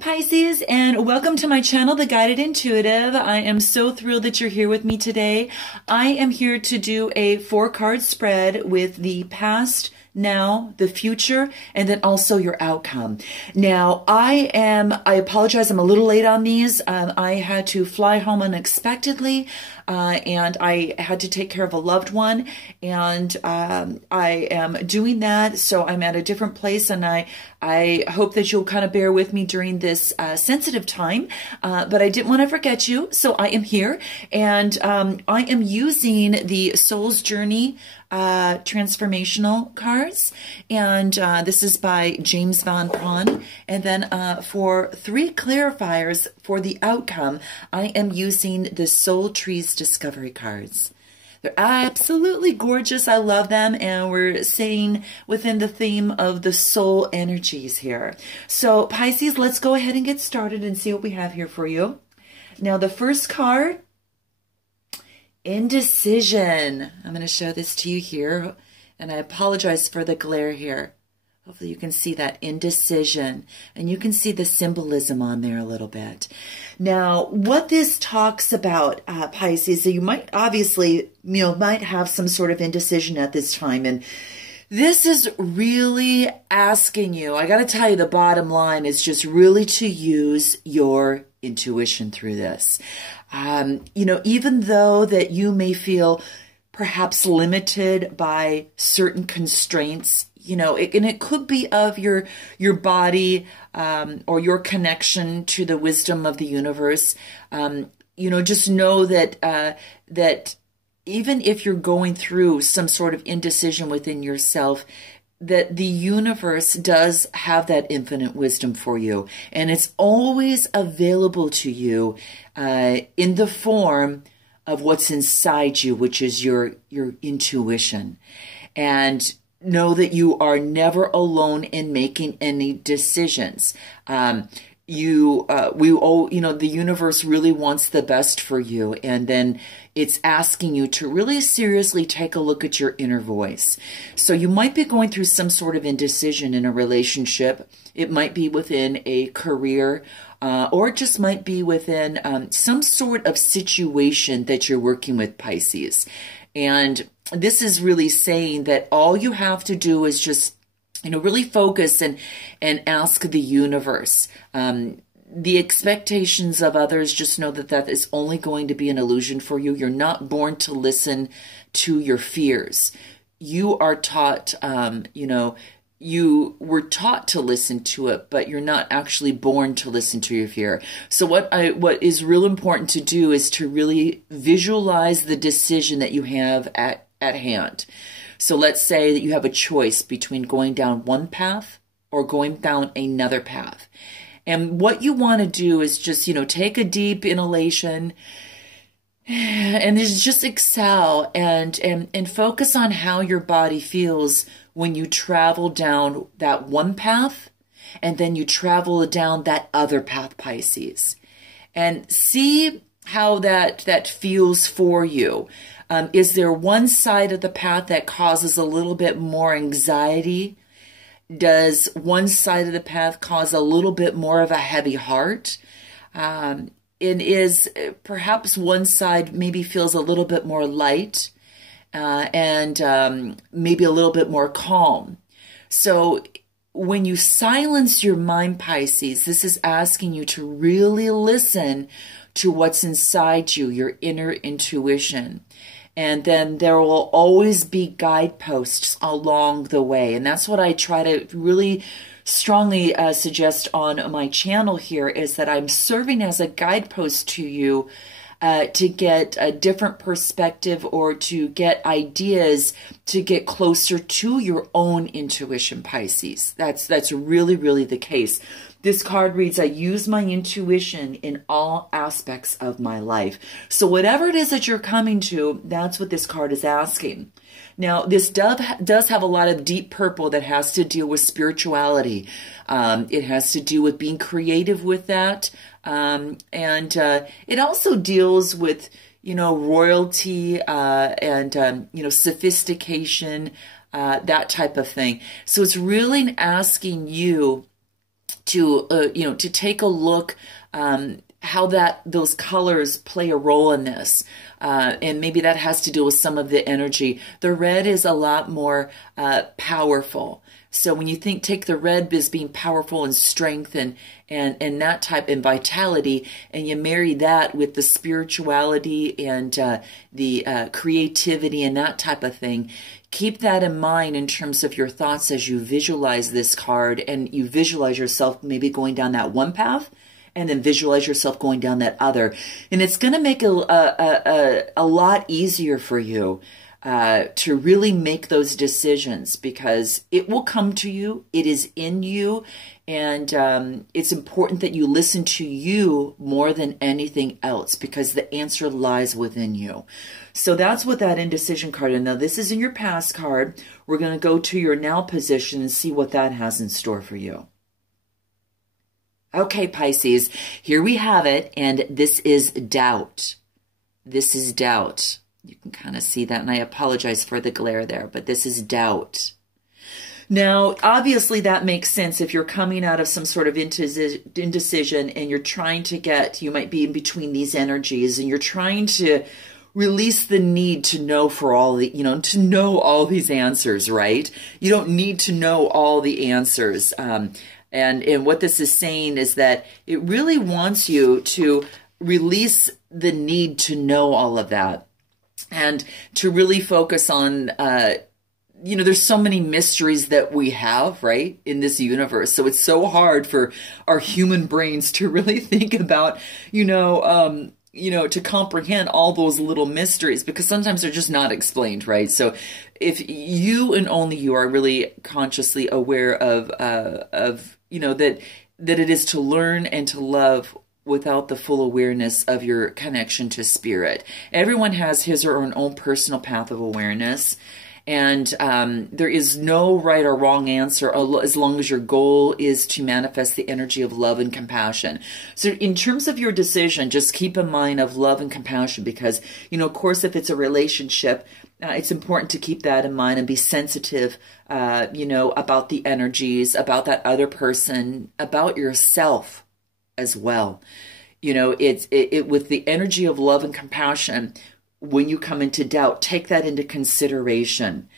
Pisces, and welcome to my channel, The Guided Intuitive. I am so thrilled that you're here with me today. I am here to do a 4-card spread with the past, now, the future, and then also your outcome. Now, I apologize, I'm a little late on these. I had to fly home unexpectedly, and I had to take care of a loved one, and I am doing that, so I'm at a different place, and I hope that you'll kind of bear with me during this sensitive time, but I didn't want to forget you, so I am here, and I am using the Soul's Journey transformational cards, and this is by James Van Prawn. And then for 3 clarifiers for the outcome, I am using the Soul Trees Discovery cards. They're absolutely gorgeous. I love them, and we're staying within the theme of the soul energies here. So Pisces, let's go ahead and get started and see what we have here for you. Now, the first card, indecision. I'm going to show this to you here, and I apologize for the glare here. Hopefully you can see that indecision, and you can see the symbolism on there a little bit. Now, what this talks about, Pisces, so you might obviously, might have some sort of indecision at this time, and this is really asking you, I got to tell you, the bottom line is just really to use your intuition through this. Even though that you may feel perhaps limited by certain constraints, and it could be of your body or your connection to the wisdom of the universe. Just know that even if you're going through some sort of indecision within yourself, that the universe does have that infinite wisdom for you, and it's always available to you in the form of what's inside you, which is your intuition. And know that you are never alone in making any decisions. The universe really wants the best for you, and then it's asking you to really seriously take a look at your inner voice. So you might be going through some sort of indecision in a relationship. It might be within a career, or it just might be within some sort of situation that you're working with, Pisces. And this is really saying that all you have to do is just really focus and ask the universe. The expectations of others, just know that that is only going to be an illusion for you. You're not born to listen to your fears. You are taught, you were taught to listen to it, but you're not actually born to listen to your fear. So what is real important to do is to really visualize the decision that you have at hand. So let's say that you have a choice between going down one path or going down another path. And what you want to do is just, take a deep inhalation and just exhale and focus on how your body feels when you travel down that one path and then you travel down that other path, Pisces. And see how that feels for you. Is there one side of the path that causes a little bit more anxiety? Does one side of the path cause a little bit more of a heavy heart? And is perhaps one side maybe feels a little bit more light and maybe a little bit more calm? So when you silence your mind, Pisces, this is asking you to really listen to what's inside you, your inner intuition. And then there will always be guideposts along the way. And that's what I try to really strongly suggest on my channel here, is that I'm serving as a guidepost to you to get a different perspective or to get ideas to get closer to your own intuition, Pisces. That's really, really the case. This card reads, I use my intuition in all aspects of my life. So whatever it is that you're coming to, that's what this card is asking. Now, this does have a lot of deep purple that has to deal with spirituality. It has to do with being creative with that. And it also deals with, royalty and, sophistication, that type of thing. So it's really asking you to take a look how those colors play a role in this. And maybe that has to do with some of the energy. The red is a lot more powerful. So when you take the red as being powerful and strength and that type and vitality, and you marry that with the spirituality and the creativity and that type of thing, keep that in mind in terms of your thoughts as you visualize this card, and you visualize yourself maybe going down that one path and then visualize yourself going down that other. And it's going to make a lot easier for you to really make those decisions, because it will come to you. It is in you. And it's important that you listen to you more than anything else, because the answer lies within you. So that's what that indecision card is. Now, this is in your past card. We're going to go to your now position and see what that has in store for you. Okay, Pisces, here we have it. And this is doubt. This is doubt. You can kind of see that, and I apologize for the glare there, but this is doubt. Now, obviously that makes sense if you're coming out of some sort of indecision and you're trying to you might be in between these energies, and you're trying to release the need to know to know all these answers, right? You don't need to know all the answers. And what this is saying is that it really wants you to release the need to know all of that, and to really focus on, there's so many mysteries that we have, right, in this universe. So it's so hard for our human brains to really think about, to comprehend all those little mysteries, because sometimes they're just not explained, right? So if you and only you are really consciously aware of that it is to learn and to love without the full awareness of your connection to spirit. Everyone has his or her own personal path of awareness. And there is no right or wrong answer as long as your goal is to manifest the energy of love and compassion. So in terms of your decision, just keep in mind of love and compassion, because, of course, if it's a relationship, it's important to keep that in mind and be sensitive, about the energies, about that other person, about yourself as well. With the energy of love and compassion, when you come into doubt, take that into consideration.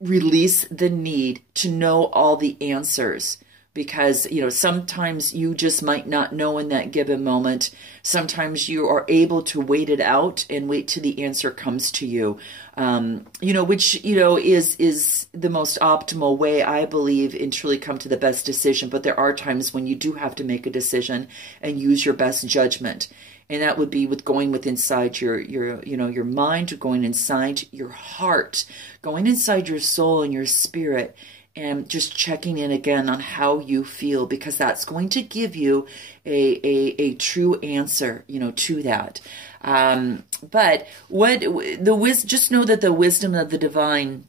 Release the need to know all the answers, because, sometimes you just might not know in that given moment. Sometimes you are able to wait it out and wait till the answer comes to you, which, is the most optimal way, I believe, and truly come to the best decision. But there are times when you do have to make a decision and use your best judgment. And that would be with going inside your mind, going inside your heart, going inside your soul and your spirit, and just checking in again on how you feel, because that's going to give you a true answer, to that. But just know that the wisdom of the divine,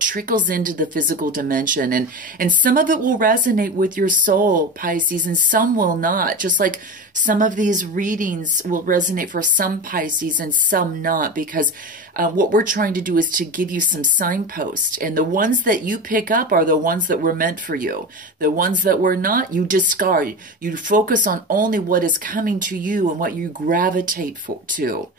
trickles into the physical dimension, and some of it will resonate with your soul, Pisces, and some will not. Just like some of these readings will resonate for some Pisces and some not, because what we're trying to do is to give you some signposts, and the ones that you pick up are the ones that were meant for you. The ones that were not, you discard. You focus on only what is coming to you and what you gravitate to.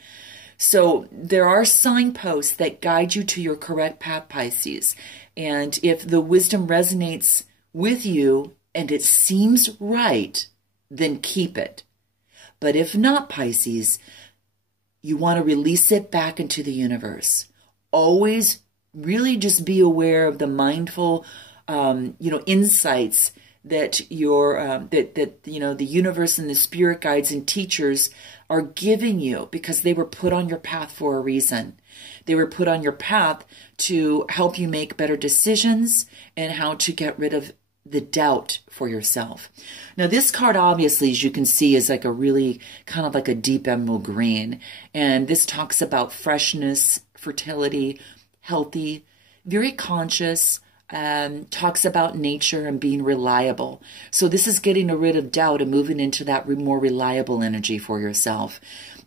So there are signposts that guide you to your correct path, Pisces. And if the wisdom resonates with you and it seems right, then keep it. But if not, Pisces, you want to release it back into the universe. Always really just be aware of the mindful, insights that the universe and the spirit guides and teachers are giving you, because they were put on your path for a reason. They were put on your path to help you make better decisions and how to get rid of the doubt for yourself. Now, this card, obviously, as you can see, is like a really kind of like a deep emerald green. And this talks about freshness, fertility, healthy, very conscious, talks about nature and being reliable. So this is getting rid of doubt and moving into that more reliable energy for yourself.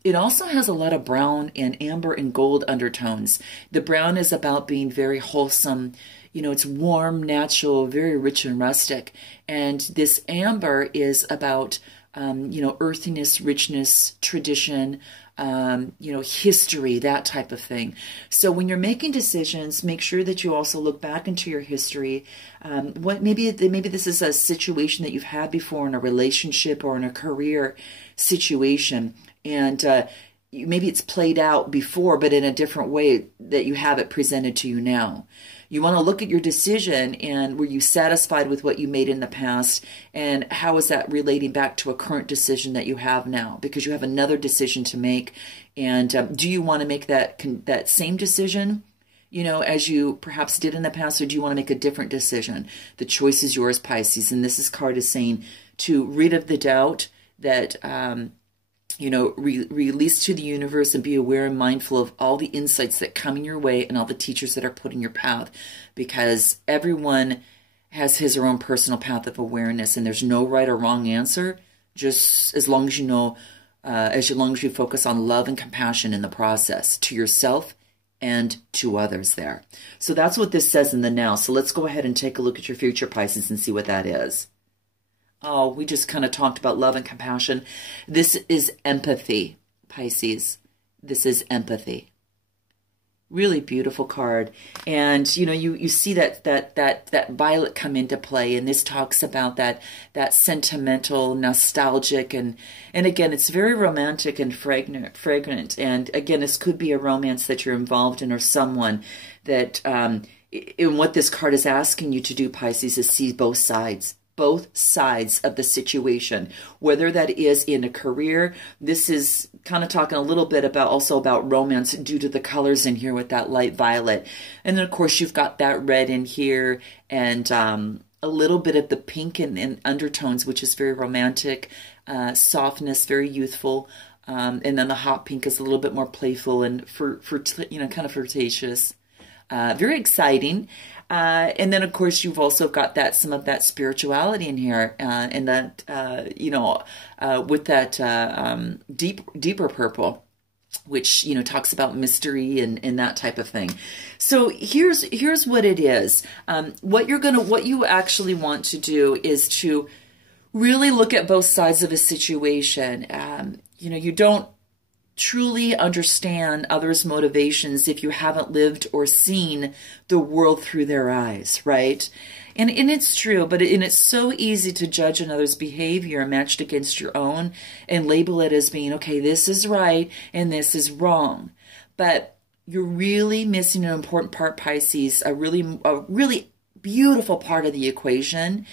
It also has a lot of brown and amber and gold undertones. The brown is about being very wholesome, You know, it's warm, natural, very rich and rustic. And this amber is about, you know, earthiness, richness, tradition, you know, history, that type of thing. So when you're making decisions, make sure that you also look back into your history. Maybe this is a situation that you've had before in a relationship or in a career situation, and maybe it's played out before, but in a different way that you have it presented to you now. You want to look at your decision and were you satisfied with what you made in the past, and how is that relating back to a current decision that you have now? Because you have another decision to make, and do you want to make that same decision, you know, as you perhaps did in the past, or do you want to make a different decision? The choice is yours, Pisces. And this card is saying to rid of the doubt, that you know, release to the universe and be aware and mindful of all the insights that come in your way and all the teachers that are put in your path, because everyone has his or her own personal path of awareness, and there's no right or wrong answer, just as long as you know, as long as you focus on love and compassion in the process to yourself and to others there. So that's what this says in the now. So let's go ahead and take a look at your future, Pisces, and see what that is. Oh, we just kind of talked about love and compassion. This is empathy, Pisces. This is empathy. Really beautiful card. And, you know, you see that violet come into play. And this talks about that sentimental, nostalgic, and again, it's very romantic and fragrant. And again, this could be a romance that you're involved in, or someone that, in what this card is asking you to do, Pisces, is see both sides. Both sides of the situation, whether that is in a career. This is kind of talking a little bit about also about romance due to the colors in here with that light violet. And then of course you've got that red in here, and a little bit of the pink in undertones, which is very romantic, softness, very youthful. And then the hot pink is a little bit more playful and you know, kind of flirtatious. Very exciting. And then, of course, you've also got some of that spirituality in here, and that, you know, with that deeper purple, which, you know, talks about mystery and that type of thing. So here's what it is. What you actually want to do is to really look at both sides of a situation. You know, you don't truly understand others' motivations if you haven't lived or seen the world through their eyes, right? And it's true, but it's so easy to judge another's behavior matched against your own and label it as being, okay, this is right and this is wrong. But you're really missing an important part, Pisces, a really beautiful part of the equation,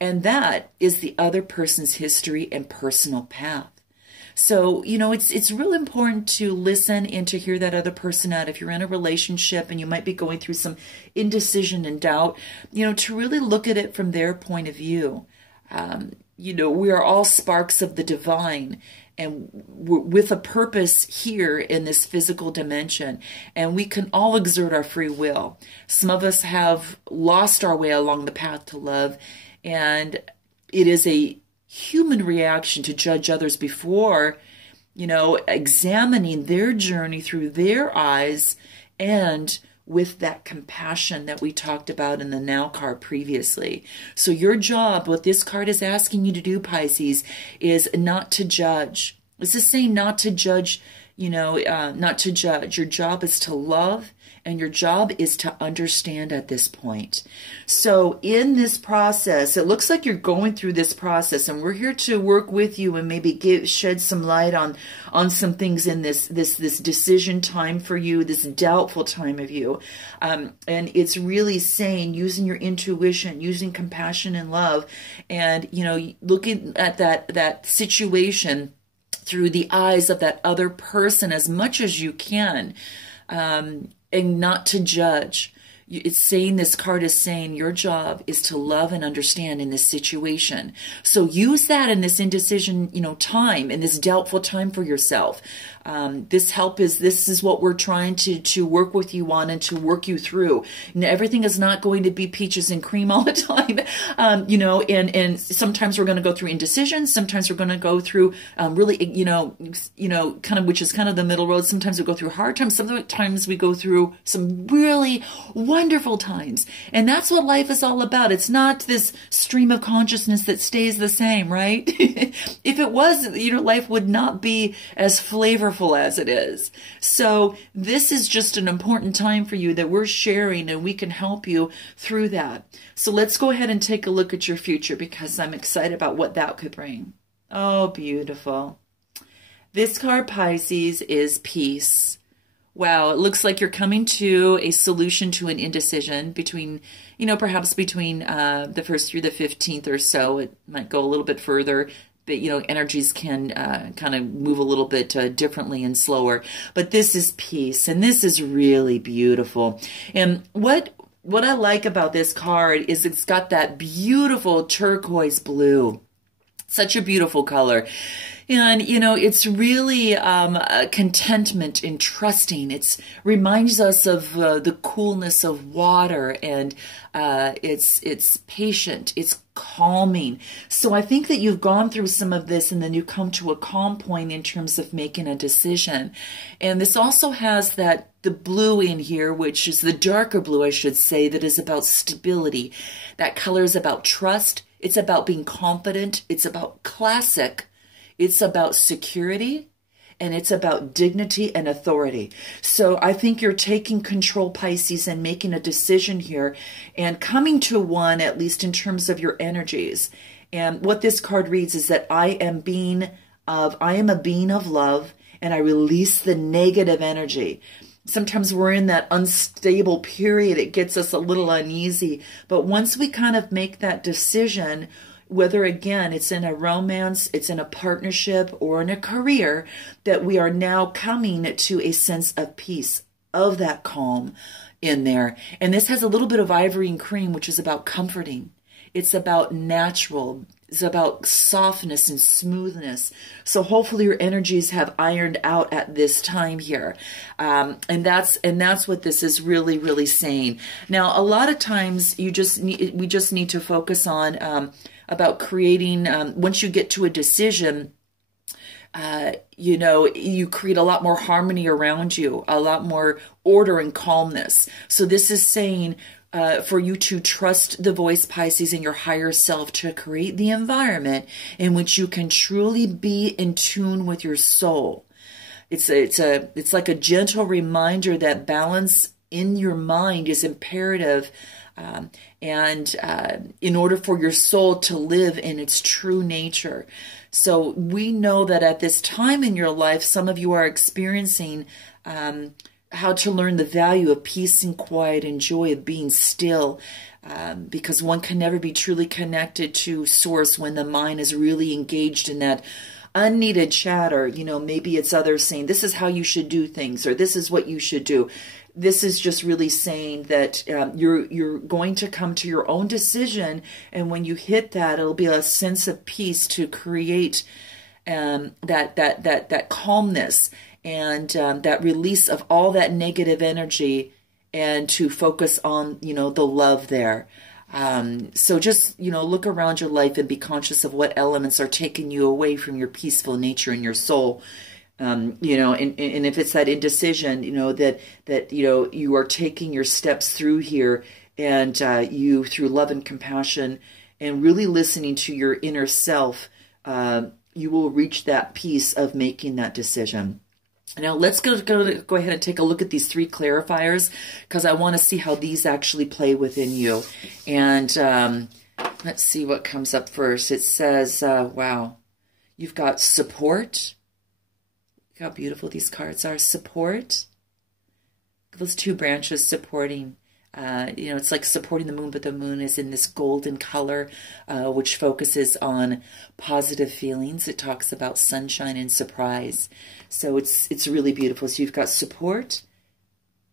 and that is the other person's history and personal path. So, you know, it's really important to listen and to hear that other person out. If you're in a relationship and you might be going through some indecision and doubt, you know, to really look at it from their point of view. You know, we are all sparks of the divine, and we're with a purpose here in this physical dimension, and we can all exert our free will. Some of us have lost our way along the path to love, and it is a human reaction to judge others before, you know, examining their journey through their eyes and with that compassion that we talked about in the Now card previously. So your job, what this card is asking you to do, Pisces, is not to judge. This is saying not to judge, you know, not to judge. Your job is to love, and your job is to understand at this point. So in this process, it looks like you're going through this process, and we're here to work with you and maybe shed some light on some things in this decision time for you, this doubtful time of you. And it's really saying, using your intuition, using compassion and love, and, you know, looking at that situation through the eyes of that other person as much as you can. And not to judge. It's saying, this card is saying your job is to love and understand in this situation. So use that in this indecision, you know, time, in this doubtful time for yourself. This is what we're trying to work with you on and to work you through. And everything is not going to be peaches and cream all the time, and sometimes we're going to go through indecision. Sometimes we're going to go through really, kind of, which is kind of the middle road. Sometimes we go through hard times. Sometimes we go through some really wonderful times. And that's what life is all about. It's not this stream of consciousness that stays the same, right? If it was, life would not be as flavorful as it is. So this is just an important time for you that we're sharing, and we can help you through that. So let's go ahead and take a look at your future, because I'm excited about what that could bring. Oh, beautiful. This card, Pisces, is peace. Wow, it looks like you're coming to a solution to an indecision between, perhaps between the 1st through the 15th or so. It might go a little bit further. But, energies can kind of move a little bit differently and slower. But this is peace, and this is really beautiful. And what I like about this card is it's got that beautiful turquoise blue. Such a beautiful color. And, it's really contentment and trusting. It reminds us of the coolness of water, and it's patient. It's calming. So I think that you've gone through some of this, and then you come to a calm point in terms of making a decision. And this also has the blue in here, which is the darker blue, I should say, that is about stability. That color is about trust. It's about being confident. It's about classic. It's about security, and it's about dignity and authority. So I think you're taking control, Pisces, and making a decision here and coming to one, at least in terms of your energies. And what this card reads is that I am a being of love, and I release the negative energy. Sometimes we're in that unstable period. It gets us a little uneasy. But once we kind of make that decision, whether, again, it's in a romance, it's in a partnership, or in a career, that we are now coming to a sense of peace, of that calm in there. And this has a little bit of ivory and cream, which is about comforting. It's about natural. It's about softness and smoothness. So hopefully your energies have ironed out at this time here. And that's what this is really, really saying. Now, a lot of times we just need to focus on about creating, once you get to a decision, you create a lot more harmony around you, a lot more order and calmness. So this is saying for you to trust the voice, Pisces, and your higher self to create the environment in which you can truly be in tune with your soul. It's like a gentle reminder that balance in your mind is imperative, and in order for your soul to live in its true nature. So we know that at this time in your life, some of you are experiencing how to learn the value of peace and quiet and joy of being still, because one can never be truly connected to source when the mind is really engaged in that unneeded chatter. Maybe it's others saying, this is how you should do things, or this is what you should do. This is just really saying that you're going to come to your own decision, and when you hit that, it'll be a sense of peace to create that calmness and that release of all that negative energy, and to focus on the love there. So just look around your life and be conscious of what elements are taking you away from your peaceful nature in your soul. And if it's that indecision, that you are taking your steps through here, and you, through love and compassion and really listening to your inner self, you will reach that peace of making that decision. Now let's go ahead and take a look at these 3 clarifiers, because I want to see how these actually play within you. And let's see what comes up first. It says, wow, you've got support. Look how beautiful these cards are. Support. Those 2 branches supporting. It's like supporting the moon, but the moon is in this golden color, which focuses on positive feelings. It talks about sunshine and surprise. So it's really beautiful. So you've got support,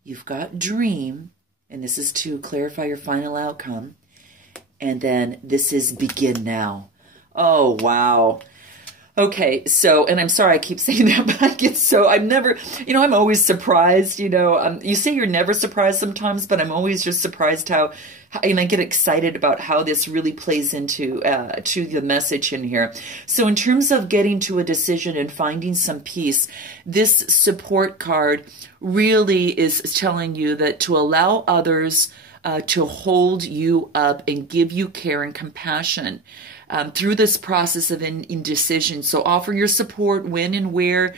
you've got dream, and this is to clarify your final outcome. And then this is begin now. Oh, wow. Okay, so, and I'm sorry I keep saying that, but I'm never, I'm always surprised, you say you're never surprised sometimes, but I'm always just surprised and I get excited about how this really plays into to the message in here. So in terms of getting to a decision and finding some peace, this support card really is telling you that to allow others to hold you up and give you care and compassion through this process of indecision. So offer your support when and where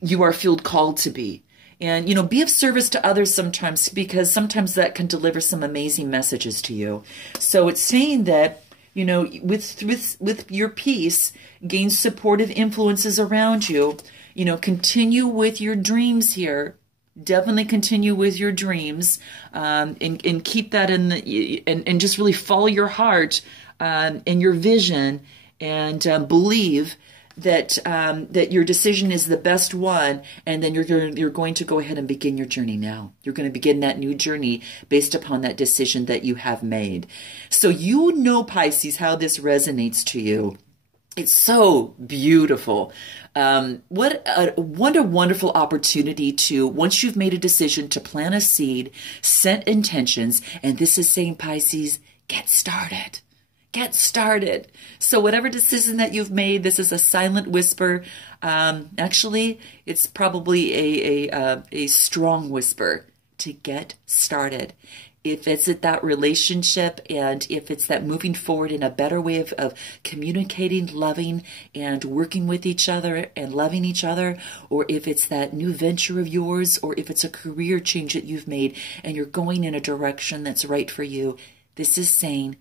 you are feel called to be. And, be of service to others sometimes, because sometimes that can deliver some amazing messages to you. So it's saying that, with your peace, gain supportive influences around you, continue with your dreams here. Definitely continue with your dreams, and keep that and just really follow your heart, and your vision, and believe that your decision is the best one, and then you're going to go ahead and begin your journey now. You're going to begin that new journey based upon that decision that you have made. So Pisces, how this resonates to you. It's so beautiful. What a wonderful opportunity to, once you've made a decision, to plant a seed, set intentions, and this is saying, Pisces, get started. Get started. So whatever decision that you've made, this is a silent whisper. Actually, it's probably a strong whisper to get started. If it's at that relationship, and if it's that moving forward in a better way of communicating, loving, and working with each other and loving each other, or if it's that new venture of yours, or if it's a career change that you've made and you're going in a direction that's right for you, this is saying,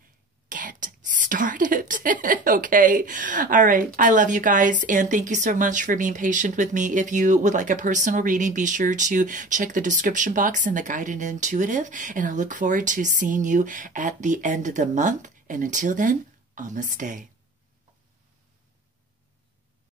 get started. Okay. All right. I love you guys. And thank you so much for being patient with me. If you would like a personal reading, be sure to check the description box in the Guide and Intuitive. And I look forward to seeing you at the end of the month. And until then, namaste.